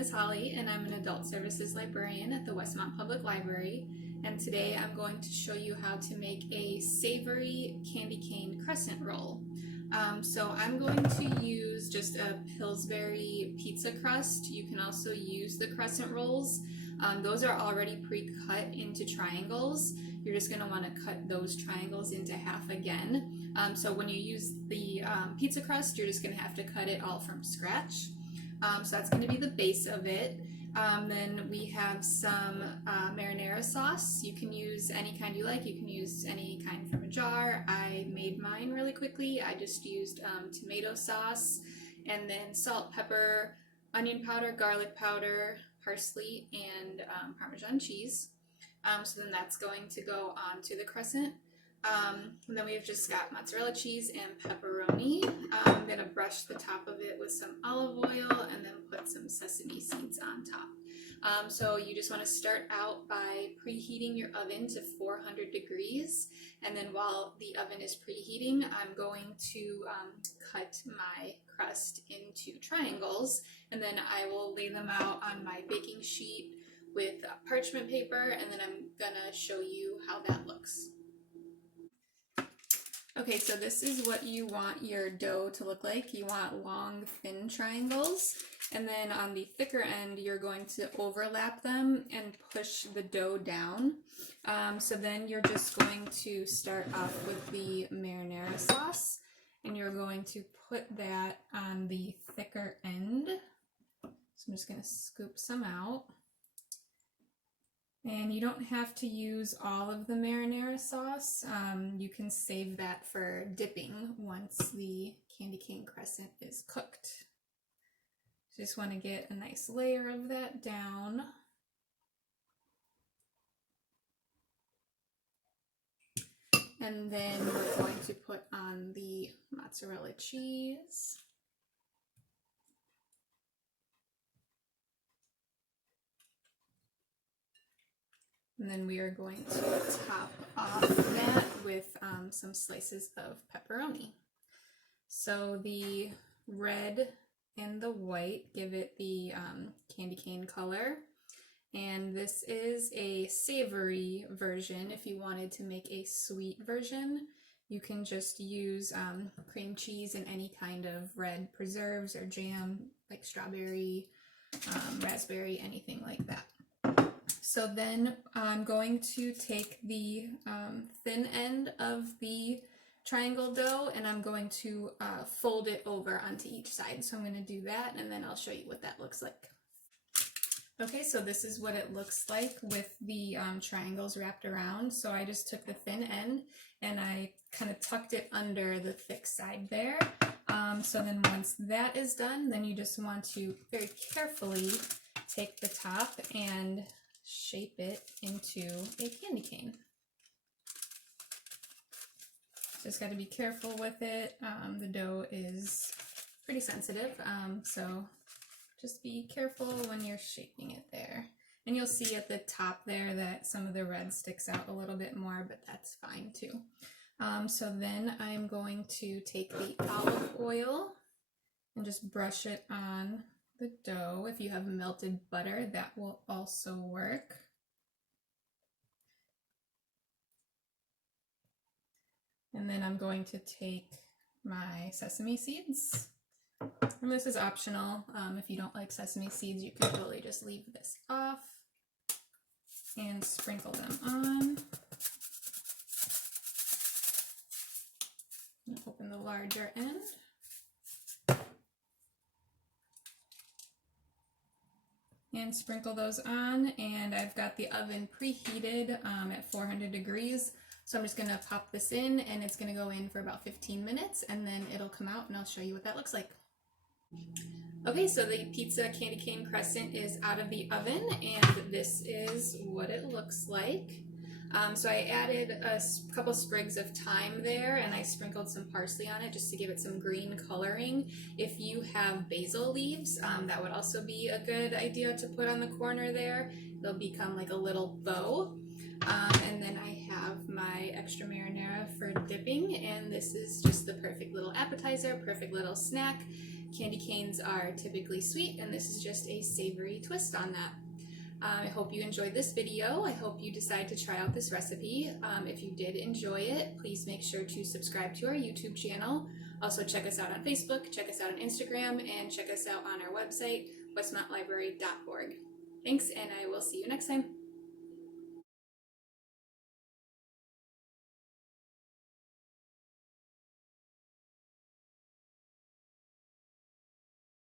is Holly, and I'm an adult services librarian at the Westmont Public Library, and today I'm going to show you how to make a savory candy cane crescent roll. So I'm going to use just a Pillsbury pizza crust. You can also use the crescent rolls. Those are already pre-cut into triangles. You're just going to want to cut those triangles into half again. So when you use the pizza crust, you're just going to have to cut it all from scratch. So that's going to be the base of it. Then we have some marinara sauce. You can use any kind you like. You can use any kind from a jar. I made mine really quickly. I just used tomato sauce, and then salt, pepper, onion powder, garlic powder, parsley, and Parmesan cheese. So then that's going to go onto the crescent. And then we've just got mozzarella cheese and pepperoni. I'm going to brush the top of it with some olive oil and then put some sesame seeds on top. So you just want to start out by preheating your oven to 400 degrees. And then while the oven is preheating, I'm going to cut my crust into triangles. And then I will lay them out on my baking sheet with parchment paper. And then I'm going to show you how that looks. Okay, so this is what you want your dough to look like. You want long, thin triangles, and then on the thicker end, you're going to overlap them and push the dough down. So then you're just going to start off with the marinara sauce, and you're going to put that on the thicker end. So I'm just going to scoop some out. And you don't have to use all of the marinara sauce. You can save that for dipping once the candy cane crescent is cooked. Just want to get a nice layer of that down. And then we're going to put on the mozzarella cheese. And then we are going to top off that with some slices of pepperoni. So the red and the white give it the candy cane color. And this is a savory version. If you wanted to make a sweet version, you can just use cream cheese and any kind of red preserves or jam, like strawberry, raspberry, anything like that. So then I'm going to take the thin end of the triangle dough and I'm going to fold it over onto each side. So I'm going to do that and then I'll show you what that looks like. Okay, so this is what it looks like with the triangles wrapped around. So I just took the thin end and I kind of tucked it under the thick side there. So then once that is done, then you just want to very carefully take the top and shape it into a candy cane. Just got to be careful with it. The dough is pretty sensitive, so just be careful when you're shaping it there. And you'll see at the top there that some of the red sticks out a little bit more, but that's fine too. So then I'm going to take the olive oil and just brush it on the dough. If you have melted butter, that will also work. And then I'm going to take my sesame seeds. And this is optional. If you don't like sesame seeds, you can totally just leave this off and sprinkle them on. And open the larger end. And sprinkle those on, and I've got the oven preheated at 400 degrees. So I'm just going to pop this in and it's going to go in for about 15 minutes and then it'll come out and I'll show you what that looks like. Okay, so the pizza candy cane crescent is out of the oven and this is what it looks like. So I added a couple sprigs of thyme there and I sprinkled some parsley on it just to give it some green coloring. If you have basil leaves, that would also be a good idea to put on the corner there. They'll become like a little bow. And then I have my extra marinara for dipping, and this is just the perfect little appetizer, perfect little snack. Candy canes are typically sweet, and this is just a savory twist on that. I hope you enjoyed this video. I hope you decide to try out this recipe. If you did enjoy it, please make sure to subscribe to our YouTube channel. Also check us out on Facebook, check us out on Instagram, and check us out on our website, westmontlibrary.org. Thanks, and I will see you next time.